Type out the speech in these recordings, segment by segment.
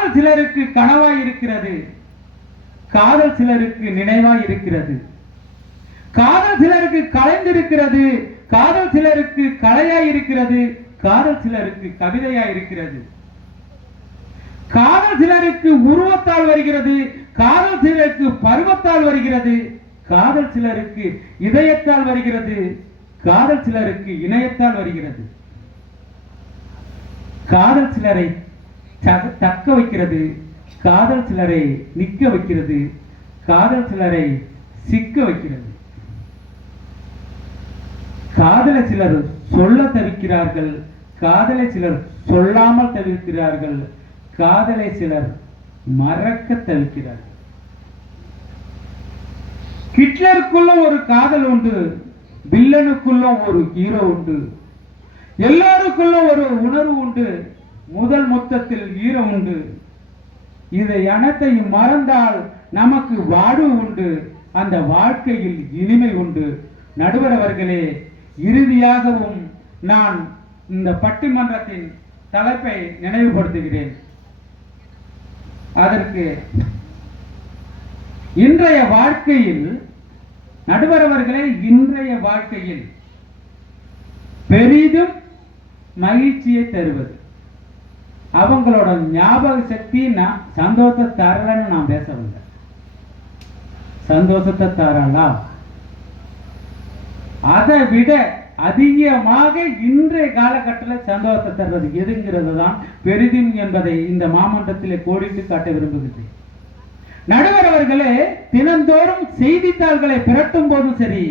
காதல் சிலருக்கு கனவாய் இருக்கிறது, காதல் சிலருக்கு நினைவாய் இருக்கிறது. காதல் சிலருக்கு கலைந்திருக்கிறது, காதல் சிலருக்கு கலையாய் இருக்கிறது, காதல் சிலருக்கு கவிதையாய் இருக்கிறது. காதல் சிலருக்கு உருவத்தால் வருகிறது, காதல் சிலருக்கு பருவத்தால் வருகிறது, காதல் சிலருக்கு இதயத்தால் வருகிறது, காதல் சிலருக்கு இணையத்தால் வருகிறது. காதல் சிலரை தக்க வைக்கிறது, காதல் சிலரை நிற்க வைக்கிறது, காதல் சிலரை சிக்க வைக்கிறது. காதலை சிலர் சொல்ல தவிக்கிறார்கள், காதலை சிலர் சொல்லாமல் தவிக்கிறார்கள், காதலை சிலர் மறக்க தவிக்கிறார்கள். ஹிட்லருக்குள்ள ஒரு காதல் உண்டு, வில்லனுக்குள்ள ஒரு ஹீரோ உண்டு, எல்லாருக்குள்ள ஒரு உணர்வு உண்டு, முதல் மொத்தத்தில் ஹீரோ உண்டு. இதை அனைத்தையும் மறந்தால் நமக்கு வாழ்வு உண்டு, அந்த வாழ்க்கையில் இனிமை உண்டு. நடுவர் அவர்களே, இறுதியாகவும் நான் இந்த பட்டிமன்றத்தின் தலைப்பை நினைவுபடுத்துகிறேன். அதற்கு இன்றைய வாழ்க்கையில், நடுவர் அவர்களே, இன்றைய வாழ்க்கையில் பெரிதும் மகிழ்ச்சியை தருவது, அவங்களோட ஞாபக சக்தி சந்தோஷத்தை தரலன்னு நான் பேசவில்லை, சந்தோஷத்தை தரலா, அதை விட அதிகமாக இன்றைய காலகட்டத்தில் சந்தோஷத்தை தருவது எதுங்கிறது தான் பெரிதும் என்பதை இந்த மாமன்றத்தில் கோடிட்டு காட்ட விரும்புகிறேன். நடுவர் அவர்களே, தினந்தோறும் செய்தித்தாள்களை பிரட்டும் போதும் சரி,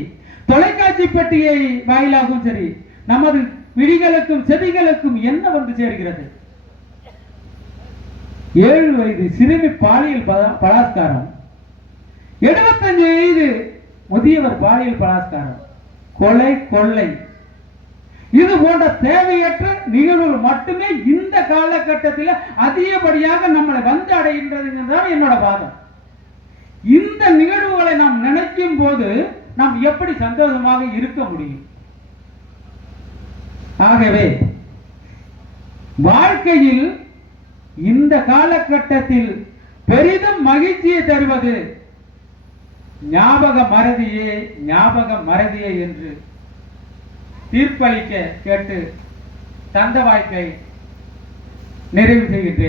தொலைக்காட்சி பெட்டியை வாயிலாகவும் சரி, நமது விழிகளுக்கும் செவிகளுக்கும் என்ன வந்து சேர்கிறது? 7 வயது சிறுமி பாலியல் பலாத்காரம், 75 வயது முதியவர் பாலியல் பலாத்காரம், கொலை, கொள்ளை, இது போன்ற தேவையற்ற நிகழ்வுகள் மட்டுமே இந்த காலகட்டத்தில் அதிகப்படியாக நம்மளை வந்து அடைகின்றதுதான் என்னோட வாதம். இந்த நிகழ்வுகளை நாம் நினைக்கும் போது நாம் எப்படி சந்தோஷமாக இருக்க முடியும்? ஆகவே வாழ்க்கையில் இந்த காலகட்டத்தில் பெரிதும் மகிழ்ச்சியை தருவது ஞாபக மறதியே, ஞாபக மறதியே என்று தீர்ப்பளிக்க கேட்டு தந்த வாய்ப்பை நிறைவு செய்கின்றேன்.